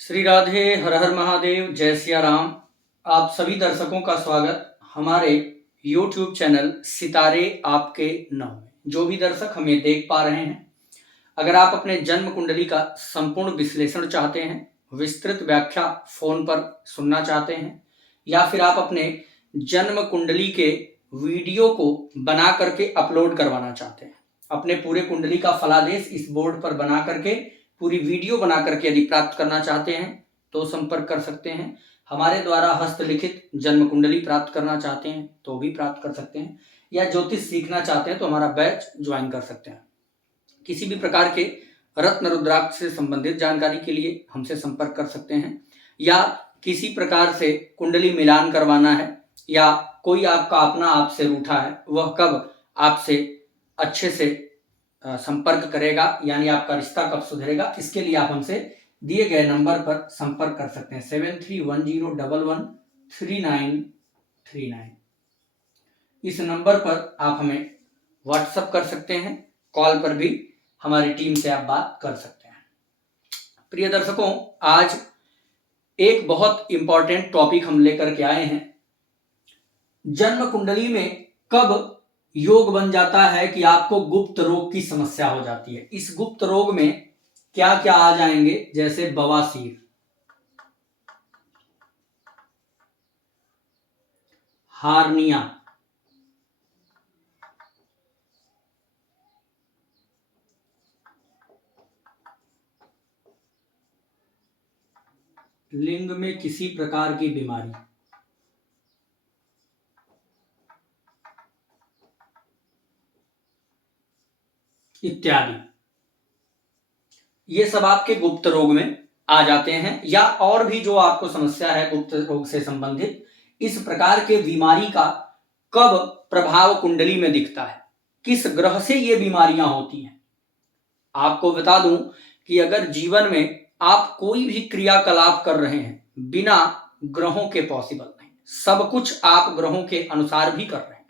श्री राधे, हर हर महादेव, जय सिया राम। आप सभी दर्शकों का स्वागत हमारे YouTube चैनल सितारे आपके नाम में। जो भी दर्शक हमें देख पा रहे हैं, अगर आप अपने जन्म कुंडली का संपूर्ण विश्लेषण चाहते हैं, विस्तृत व्याख्या फोन पर सुनना चाहते हैं, या फिर आप अपने जन्म कुंडली के वीडियो को बना करके अपलोड करवाना चाहते हैं, अपने पूरे कुंडली का फलादेश इस बोर्ड पर बना करके पूरी वीडियो बना करके यदि प्राप्त करना चाहते हैं तो संपर्क कर सकते हैं। हमारे द्वारा हस्तलिखित जन्म कुंडली प्राप्त करना चाहते हैं तो भी प्राप्त कर सकते हैं, या ज्योतिष सीखना चाहते हैं तो हमारा बैच ज्वाइन कर सकते हैं। किसी भी प्रकार के रत्न रुद्राक्ष से संबंधित जानकारी के लिए हमसे संपर्क कर सकते हैं, या किसी प्रकार से कुंडली मिलान करवाना है, या कोई आपका अपना आपसे रूठा है, वह कब आपसे अच्छे से संपर्क करेगा, यानी आपका रिश्ता कब सुधरेगा, इसके लिए आप हमसे दिए गए नंबर पर संपर्क कर सकते हैं 7310113939। इस नंबर पर आप हमें व्हाट्सएप कर सकते हैं, कॉल पर भी हमारी टीम से आप बात कर सकते हैं। प्रिय दर्शकों, आज एक बहुत इंपॉर्टेंट टॉपिक हम लेकर के आए हैं। जन्म कुंडली में कब योग बन जाता है कि आपको गुप्त रोग की समस्या हो जाती है। इस गुप्त रोग में क्या क्या आ जाएंगे, जैसे बवासीर, हार्निया, लिंग में किसी प्रकार की बीमारी, इत्यादि, ये सब आपके गुप्त रोग में आ जाते हैं। या और भी जो आपको समस्या है गुप्त रोग से संबंधित, इस प्रकार के बीमारी का कब प्रभाव कुंडली में दिखता है, किस ग्रह से ये बीमारियां होती हैं। आपको बता दूं कि अगर जीवन में आप कोई भी क्रियाकलाप कर रहे हैं बिना ग्रहों के पॉसिबल नहीं, सब कुछ आप ग्रहों के अनुसार भी कर रहे हैं।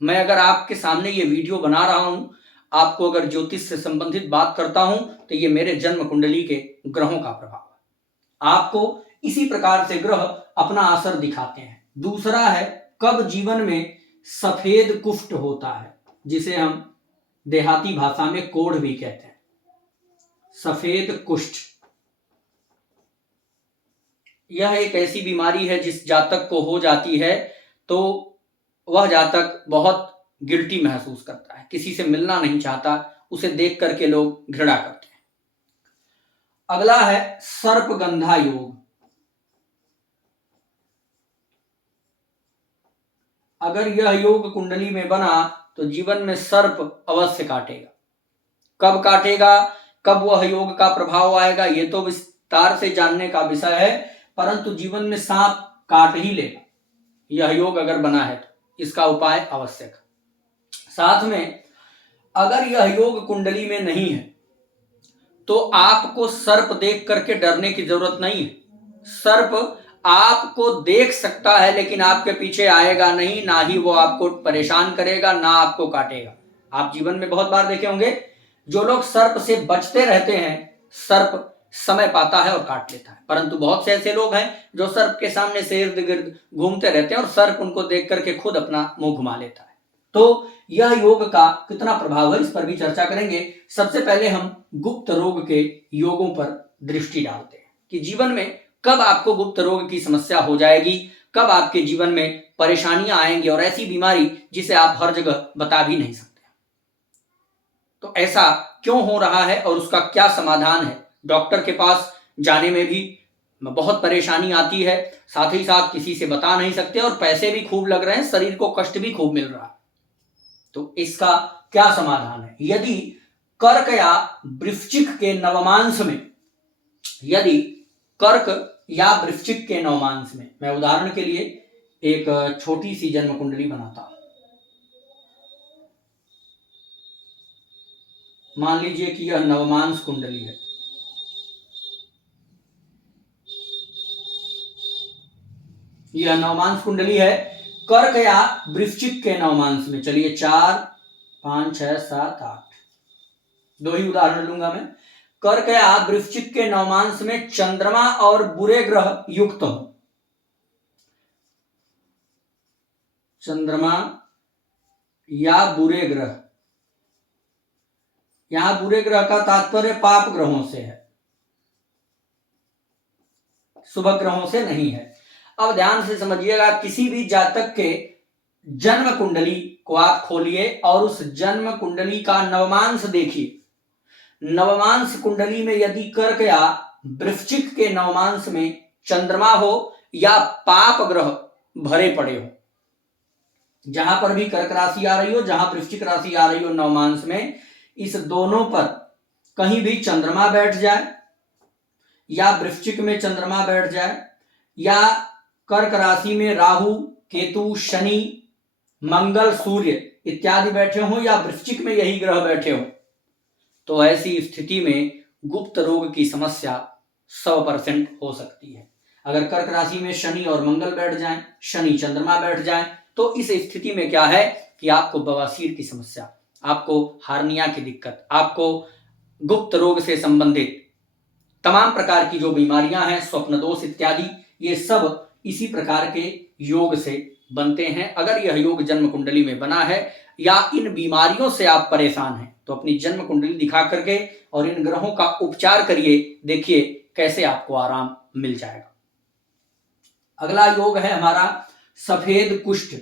मैं अगर आपके सामने ये वीडियो बना रहा हूं, आपको अगर ज्योतिष से संबंधित बात करता हूं, तो ये मेरे जन्म कुंडली के ग्रहों का प्रभाव है। आपको इसी प्रकार से ग्रह अपना असर दिखाते हैं। दूसरा है, कब जीवन में सफेद कुष्ठ होता है, जिसे हम देहाती भाषा में कोढ़ भी कहते हैं। सफेद कुष्ठ यह एक ऐसी बीमारी है जिस जातक को हो जाती है तो वह जातक बहुत गिल्टी महसूस करता है, किसी से मिलना नहीं चाहता, उसे देख करके लोग घृणा करते हैं। अगला है सर्पगंधा योग। अगर यह योग कुंडली में बना तो जीवन में सर्प अवश्य काटेगा। कब काटेगा, कब वह योग का प्रभाव आएगा, ये तो विस्तार से जानने का विषय है, परंतु जीवन में सांप काट ही लेगा यह योग अगर बना है तो इसका उपाय आवश्यक। साथ में अगर यह योग कुंडली में नहीं है तो आपको सर्प देख करके डरने की जरूरत नहीं है। सर्प आपको देख सकता है लेकिन आपके पीछे आएगा नहीं, ना ही वो आपको परेशान करेगा, ना आपको काटेगा। आप जीवन में बहुत बार देखे होंगे, जो लोग सर्प से बचते रहते हैं, सर्प समय पाता है और काट लेता है। परंतु बहुत से ऐसे लोग हैं जो सर्प के सामने से इर्द गिर्द घूमते रहते हैं और सर्प उनको देख करके खुद अपना मुंह घुमा लेता है। तो यह योग का कितना प्रभाव है, इस पर भी चर्चा करेंगे। सबसे पहले हम गुप्त रोग के योगों पर दृष्टि डालते हैं कि जीवन में कब आपको गुप्त रोग की समस्या हो जाएगी, कब आपके जीवन में परेशानियां आएंगी, और ऐसी बीमारी जिसे आप हर जगह बता भी नहीं सकते। तो ऐसा क्यों हो रहा है और उसका क्या समाधान है। डॉक्टर के पास जाने में भी बहुत परेशानी आती है, साथ ही साथ किसी से बता नहीं सकते, और पैसे भी खूब लग रहे हैं, शरीर को कष्ट भी खूब मिल रहा है। तो इसका क्या समाधान है। यदि कर्क या वृश्चिक के नवमांश में, यदि कर्क या वृश्चिक के नवमांश में, मैं उदाहरण के लिए एक छोटी सी जन्म कुंडली बनाता हूं। मान लीजिए कि यह नवमांश कुंडली है। यह नवमांश कुंडली है कर्क या वृश्चिक के नवमांश में। चलिए 4, 5, 6, 7, 8 दो ही उदाहरण लूंगा मैं। कर्क या वृश्चिक के नवमांश में चंद्रमा और बुरे ग्रह युक्त हो। चंद्रमा या बुरे ग्रह, यहां बुरे ग्रह का तात्पर्य पाप ग्रहों से है, शुभ ग्रहों से नहीं है। अब ध्यान से समझिएगा, किसी भी जातक के जन्म कुंडली को आप खोलिए और उस जन्म कुंडली का नवमांश देखिए। नवमांश कुंडली में यदि कर्क या वृश्चिक के नवमांश में चंद्रमा हो या पाप ग्रह भरे पड़े हो, जहां पर भी कर्क राशि आ रही हो, जहां वृश्चिक राशि आ रही हो नवमांश में, इस दोनों पर कहीं भी चंद्रमा बैठ जाए या वृश्चिक में चंद्रमा बैठ जाए या कर्क राशि में राहु, केतु, शनि, मंगल, सूर्य इत्यादि बैठे हो या वृश्चिक में यही ग्रह बैठे हो, तो ऐसी स्थिति में गुप्त रोग की समस्या 100% हो सकती है। अगर कर्क राशि में शनि और मंगल बैठ जाएं, शनि चंद्रमा बैठ जाएं, तो इस स्थिति में क्या है कि आपको बवासीर की समस्या, आपको हार्निया की दिक्कत, आपको गुप्त रोग से संबंधित तमाम प्रकार की जो बीमारियां हैं, स्वप्न दोष इत्यादि, ये सब इसी प्रकार के योग से बनते हैं। अगर यह योग जन्म कुंडली में बना है या इन बीमारियों से आप परेशान हैं, तो अपनी जन्म कुंडली दिखा करके और इन ग्रहों का उपचार करिए, देखिए कैसे आपको आराम मिल जाएगा। अगला योग है हमारा सफेद कुष्ठ।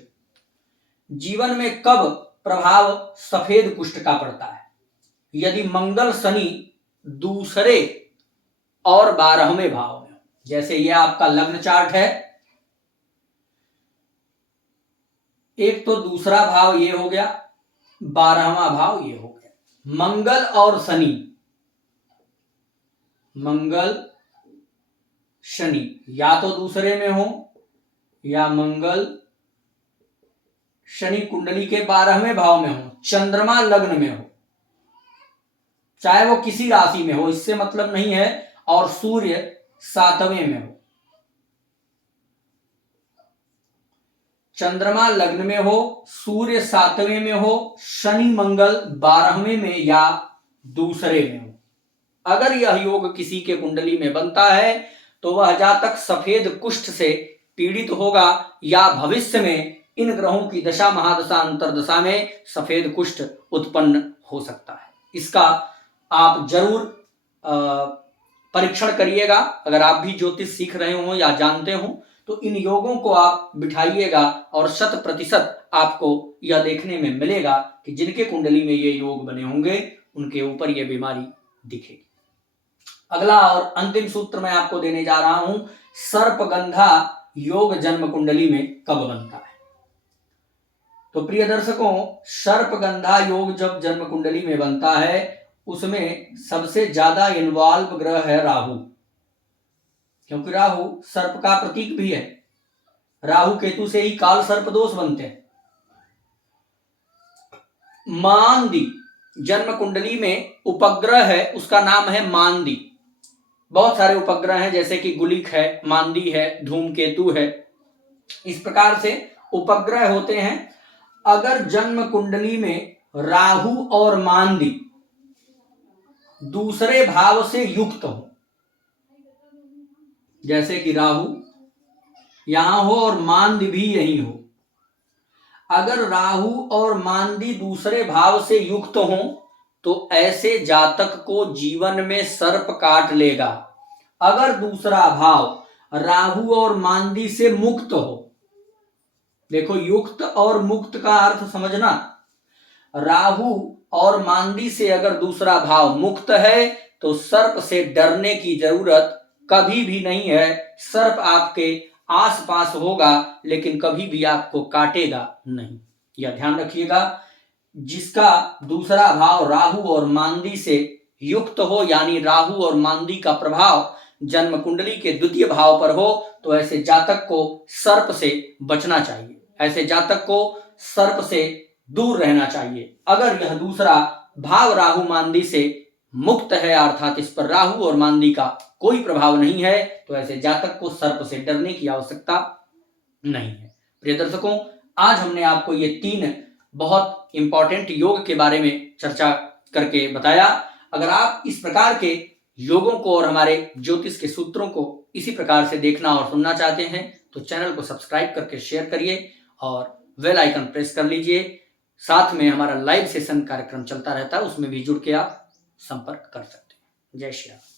जीवन में कब प्रभाव सफेद कुष्ठ का पड़ता है? यदि मंगल शनि दूसरे और 12वें भाव में, जैसे यह आपका लग्न चार्ट है, एक तो दूसरा भाव ये हो गया, 12वां भाव ये हो गया। मंगल और शनि, मंगल शनि या तो दूसरे में हो या मंगल शनि कुंडली के 12वें भाव में हो, चंद्रमा लग्न में हो, चाहे वो किसी राशि में हो, इससे मतलब नहीं है, और सूर्य 7वें में हो। चंद्रमा लग्न में हो, सूर्य 7वें में हो, शनि मंगल 12वें में या दूसरे में हो, अगर यह योग किसी के कुंडली में बनता है तो वह जातक सफेद कुष्ठ से पीड़ित होगा या भविष्य में इन ग्रहों की दशा, महादशा, अंतरदशा में सफेद कुष्ठ उत्पन्न हो सकता है। इसका आप जरूर परीक्षण करिएगा। अगर आप भी ज्योतिष सीख रहे हो या जानते हो तो इन योगों को आप बिठाइएगा और 100% आपको यह देखने में मिलेगा कि जिनके कुंडली में ये योग बने होंगे उनके ऊपर ये बीमारी दिखेगी। अगला और अंतिम सूत्र मैं आपको देने जा रहा हूं, सर्पगंधा योग जन्म कुंडली में कब बनता है? तो प्रिय दर्शकों, सर्पगंधा योग जब जन्म कुंडली में बनता है उसमें सबसे ज्यादा इन्वॉल्व ग्रह है राहु, क्योंकि राहु सर्प का प्रतीक भी है। राहु केतु से ही काल सर्प दोष बनते हैं। मांदी जन्म कुंडली में उपग्रह है, उसका नाम है मांदी। बहुत सारे उपग्रह हैं, जैसे कि गुलिक है, मांदी है, धूमकेतु है, इस प्रकार से उपग्रह होते हैं। अगर जन्म कुंडली में राहु और मांदी दूसरे भाव से युक्त हो, जैसे कि राहु यहां हो और मांदी भी यही हो, अगर राहु और मांदी दूसरे भाव से युक्त हो तो ऐसे जातक को जीवन में सर्प काट लेगा। अगर दूसरा भाव राहु और मांदी से मुक्त हो, देखो युक्त और मुक्त का अर्थ समझना, राहु और मांदी से अगर दूसरा भाव मुक्त है तो सर्प से डरने की जरूरत कभी भी नहीं है। सर्प आपके आसपास होगा लेकिन कभी भी आपको काटेगा नहीं, यह ध्यान रखिएगा। जिसका दूसरा भाव राहु और मांदी से युक्त हो, यानी राहु और मांदी का प्रभाव जन्म कुंडली के द्वितीय भाव पर हो, तो ऐसे जातक को सर्प से बचना चाहिए, ऐसे जातक को सर्प से दूर रहना चाहिए। अगर यह दूसरा भाव राहु मांदी से मुक्त है, अर्थात इस पर राहु और मांदी का कोई प्रभाव नहीं है, तो ऐसे जातक को सर्प से डरने की आवश्यकता नहीं है। प्रिय दर्शकों, आज हमने आपको ये 3 बहुत इंपॉर्टेंट योग के बारे में चर्चा करके बताया। अगर आप इस प्रकार के योगों को और हमारे ज्योतिष के सूत्रों को इसी प्रकार से देखना और सुनना चाहते हैं तो चैनल को सब्सक्राइब करके शेयर करिए और बेल आइकन प्रेस कर लीजिए। साथ में हमारा लाइव सेशन कार्यक्रम चलता रहता है, उसमें भी जुड़ के आप संपर्क कर सकते हैं। जय श्री राम।